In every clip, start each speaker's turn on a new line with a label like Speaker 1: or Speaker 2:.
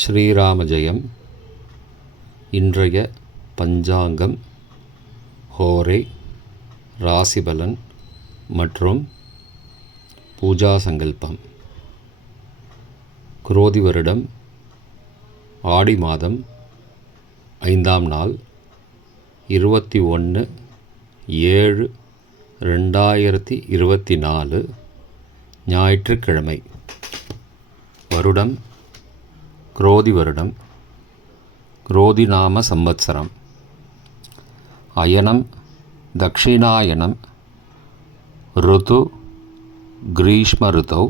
Speaker 1: ஸ்ரீராம ஜெயம் இன்றைய பஞ்சாங்கம் ஹோரே ராசிபலன் மற்றும் பூஜா சங்கல்பம். குரோதி வருடம் ஆடி மாதம் ஐந்தாம் நாள் இருபத்தி ஒன்று ஏழு ரெண்டாயிரத்தி இருபத்தி நாலு ஞாயிற்றுக்கிழமை. வருடம் குரோதி வருடம் குரோதி நாம சம்பத்சரம் அயனம் தக்ஷிணாயனம் ருது கிரீஷ்ம ருதௌ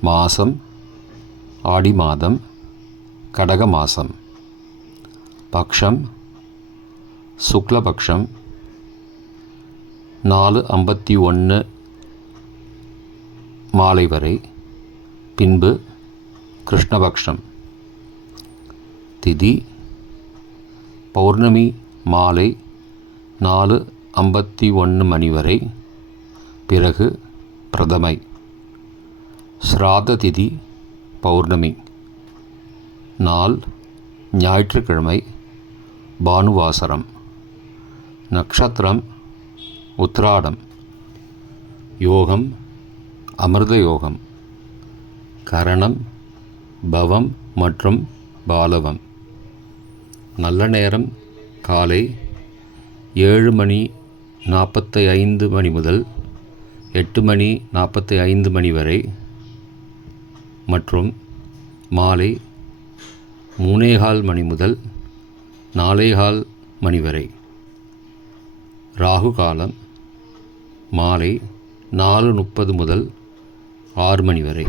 Speaker 1: மாசம் ஆடி மாதம் கடக மாசம். பக்ஷம் சுக்லபக்ஷம் நாலு ஐம்பத்தி ஒன்று மாலை வரை. பின்பு கிருஷ்ணபக்ஷம். திதி பௌர்ணமி மாலை நாலு ஐம்பத்தி ஒன்று மணி வரை பிறகு பிரதமை. ஸ்ராத திதி பௌர்ணமி. நாள் ஞாயிற்றுக்கிழமை பானுவாசரம். நட்சத்திரம் உத்ராடம். யோகம் அமிர்த யோகம் கரணம் பவம் மற்றும் பாலவம். நல்ல நேரம் காலை ஏழு மணி நாற்பத்தி ஐந்து மணி முதல் எட்டு மணி நாற்பத்தி ஐந்து மணி வரை மற்றும் மாலை மூணேகால் மணி முதல் நாலேகால் மணி வரை. ராகு காலம் மாலை நாலு முப்பது முதல் ஆறு மணி வரை.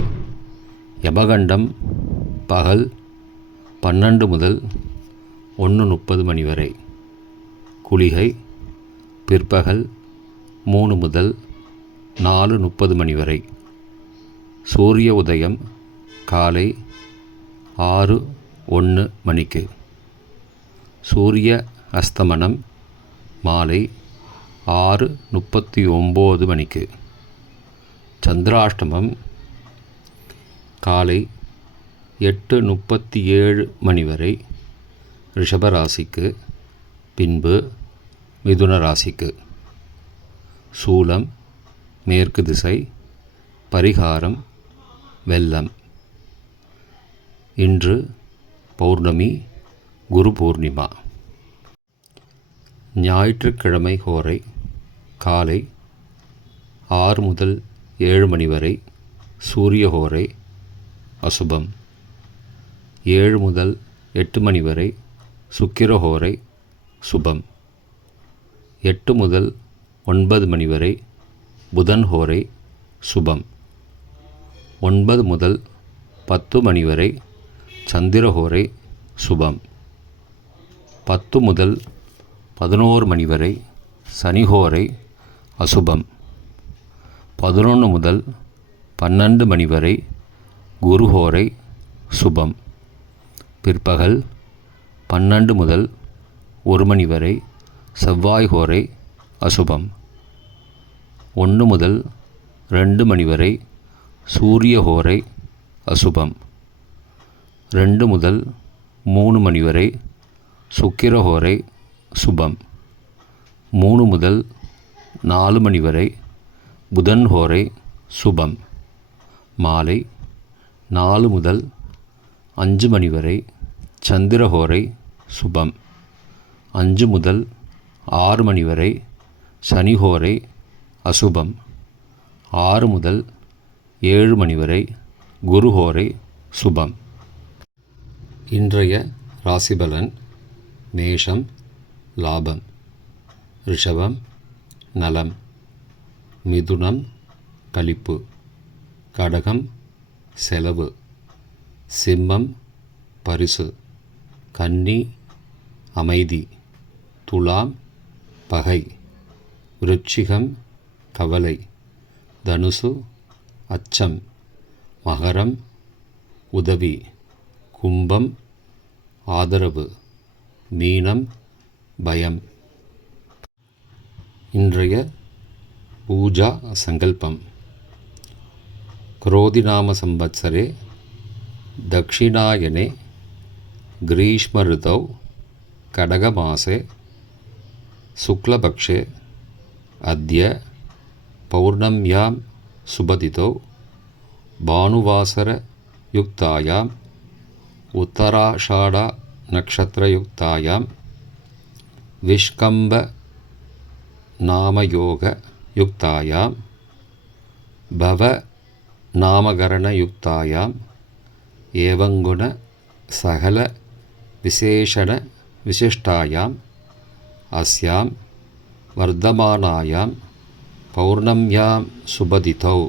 Speaker 1: யமகண்டம் பகல் பன்னெண்டு முதல் ஒன்று முப்பது மணி வரை. குளிகை பிற்பகல் மூணு முதல் நாலு முப்பது மணி வரை. சூரிய உதயம் காலை ஆறு ஒன்று மணிக்கு. சூரிய அஸ்தமனம் மாலை ஆறு முப்பத்தி ஒம்பது மணிக்கு. சந்திராஷ்டமம் காலை எட்டு முப்பத்தி ஏழு மணி வரை ரிஷபராசிக்கு பின்பு மிதுன ராசிக்கு. சூலம் மேற்கு திசை பரிகாரம் வெள்ளம். இன்று பௌர்ணமி குரு பூர்ணிமா. ஞாயிற்றுக்கிழமை ஹோரை காலை ஆறு முதல் ஏழு மணி வரை சூரிய ஹோரை அசுபம். ஏழு முதல் எட்டு மணி வரை சுக்கிரஹோரை சுபம். எட்டு முதல் ஒன்பது மணி வரை புதன் ஹோரை சுபம். ஒன்பது முதல் பத்து மணி வரை சந்திரஹோரை சுபம். பத்து முதல் பதினோரு மணி வரை சனிஹோரை அசுபம். பதினொன்று முதல் பன்னெண்டு மணி வரை குருஹோரை சுபம். பிற்பகல் பன்னெண்டு முதல் ஒரு மணி வரை செவ்வாய் ஹோரை அசுபம். ஒன்று முதல் ரெண்டு மணி வரை சூரிய ஹோரை அசுபம். ரெண்டு முதல் மூணு மணி வரை சுக்கிரஹோரை சுபம். மூணு முதல் நாலு மணி வரை புதன் ஹோரை சுபம். மாலை நாலு முதல் அஞ்சு மணி வரை சந்திரஹோரை சுபம். அஞ்சு முதல் ஆறு மணி வரை சனிஹோரை அசுபம். ஆறு முதல் ஏழு மணி வரை குருஹோரை சுபம். இன்றைய ராசிபலன் மேஷம் லாபம் ரிஷபம் நலம் மிதுனம் கழிப்பு கடகம் செலவு. சிம்மம் பரிசு. கன்னி அமைதி. துலாம் பகை. விருச்சிகம் கவலை. தனுசு அச்சம். மகரம் உதவி. கும்பம் ஆதரவு. மீனம் பயம். இன்றைய பூஜா சங்கல்பம். क्रोधिनाम संवत्सरे दक्षिणायने ग्रीष्मऋतौ कडगमासे शुक्लपक्षे अद्य पौर्णम्यां सुबदितौ भानुवासरयुक्तायाम् उत्तराषाढनक्षत्रयुक्तायां विष्कम्भनामयोगयुक्तायां भवनामकरणयुक्तायाम् एवङ्गुणसकलविशेषणविशिष्टायाम् अस्यां वर्धमानायां पौर्णम्यां सुबदितौ